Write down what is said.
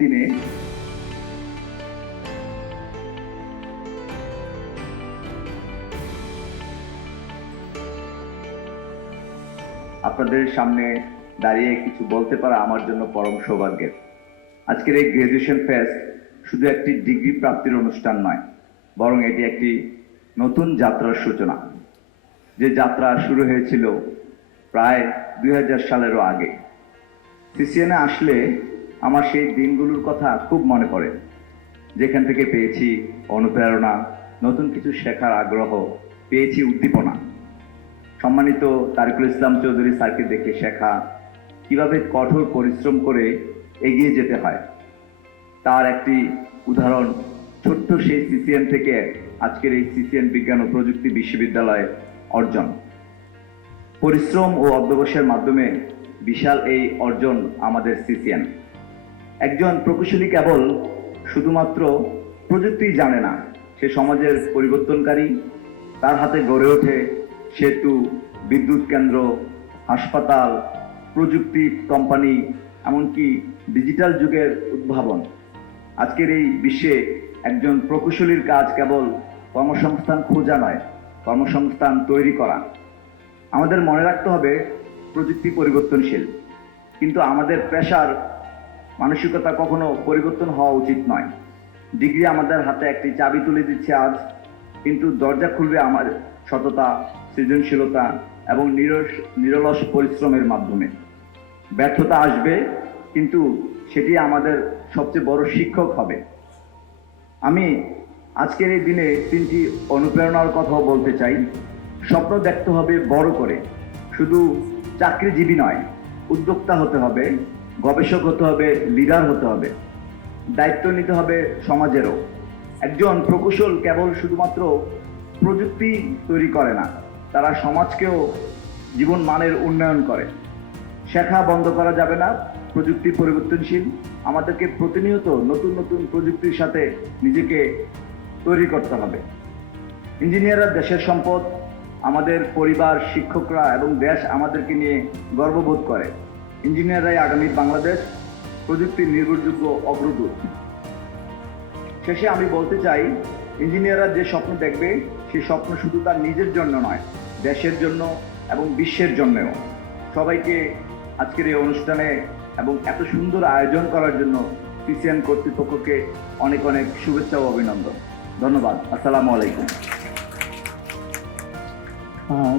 দিনে। আপনাদের সামনে দাঁড়িয়ে কিছু বলতে পারা আমার জন্য পরম সৌভাগ্যের। আজকের এই গ্রাজুয়েশন ফেস্ট শুধু একটি ডিগ্রি প্রাপ্তির অনুষ্ঠান নয়, বরং এটি একটি নতুন যাত্রার সূচনা। যে যাত্রা শুরু হয়েছিল প্রায় দুই হাজার সালেরও আগে। সিসিএনে আসলে আমার সেই দিনগুলোর কথা খুব মনে পড়ে। যেখান থেকে পেয়েছি অনুপ্রেরণা, নতুন কিছু শেখার আগ্রহ, পেয়েছি উদ্দীপনা। সম্মানিত তারিকুল ইসলাম চৌধুরী স্যারকে দেখে শেখা, কীভাবে কঠোর পরিশ্রম করে এগিয়ে যেতে হয়। তার একটি উদাহরণ, ছোট্ট সেই সিসিএন থেকে আজকের এই সিসিএন বিজ্ঞান ও প্রযুক্তি বিশ্ববিদ্যালয়ে অর্জন। পরিশ্রম ও অধ্যবসায়ের মাধ্যমে বিশাল এই অর্জন আমাদের সিসিএন। একজন প্রকৌশলী কেবল শুধুমাত্র প্রযুক্তি জানে না, সে সমাজের পরিবর্তনকারী, তার হাতে গড়ে ওঠে সেতু, বিদ্যুৎ কেন্দ্র, হাসপাতাল, প্রযুক্তি কোম্পানি, এমনকি ডিজিটাল যুগের উদ্ভাবন। আজকের এই বিশ্বে একজন প্রকৌশলীর কাজ কেবল কর্মসংস্থান খোঁজা নয়, কর্মসংস্থান তৈরি করা। আমাদের মনে রাখতে হবে প্রযুক্তি পরিবর্তনশীল, কিন্তু আমাদের পেশার মানসিকতা কখনো পরিবর্তন হওয়া উচিত নয়। ডিগ্রি আমাদের হাতে একটি চাবি তুলে দিচ্ছে আজ, কিন্তু দরজা খুলবে আমার সততা, সৃজনশীলতা এবং নিরস নিরলস পরিশ্রমের মাধ্যমে। ব্যর্থতা আসবে, কিন্তু সেটি আমাদের সবচেয়ে বড় শিক্ষক হবে। আমি আজকের এই দিনে তিনটি অনুপ্রেরণার কথাও বলতে চাই। স্বপ্ন দেখতে হবে বড় করে। শুধু চাকরিজীবী নয়, উদ্যোক্তা হতে হবে। গবেষক হতে হবে লিডার হতে হবে, দায়িত্ব নিতে হবে সমাজেরও। একজন প্রকৌশল কেবল শুধুমাত্র প্রযুক্তি তৈরি করে না, তারা সমাজকেও জীবন মানের উন্নয়ন করে। শেখা বন্ধ করা যাবে না, প্রযুক্তি পরিবর্তনশীল। আমাদেরকে প্রতিনিয়ত নতুন নতুন প্রযুক্তির সাথে নিজেকে তৈরি করতে হবে। ইঞ্জিনিয়াররা দেশের সম্পদ, আমাদের পরিবার, শিক্ষকরা এবং দেশ আমাদেরকে নিয়ে গর্ববোধ করে। ইঞ্জিনিয়াররাই আগামী বাংলাদেশ প্রযুক্তির নির্ভরযোগ্য অগ্রদূত। শেষে আমি বলতে চাই, ইঞ্জিনিয়াররা যে স্বপ্ন দেখবে, সেই স্বপ্ন শুধু তার নিজের জন্য নয়, দেশের জন্য এবং বিশ্বের জন্যও। সবাইকে আজকের এই অনুষ্ঠানে এবং এত সুন্দর আয়োজন করার জন্য পিসিএন কর্তৃপক্ষকে অনেক অনেক শুভেচ্ছা ও অভিনন্দন। ধন্যবাদ। আসসালামু আলাইকুম।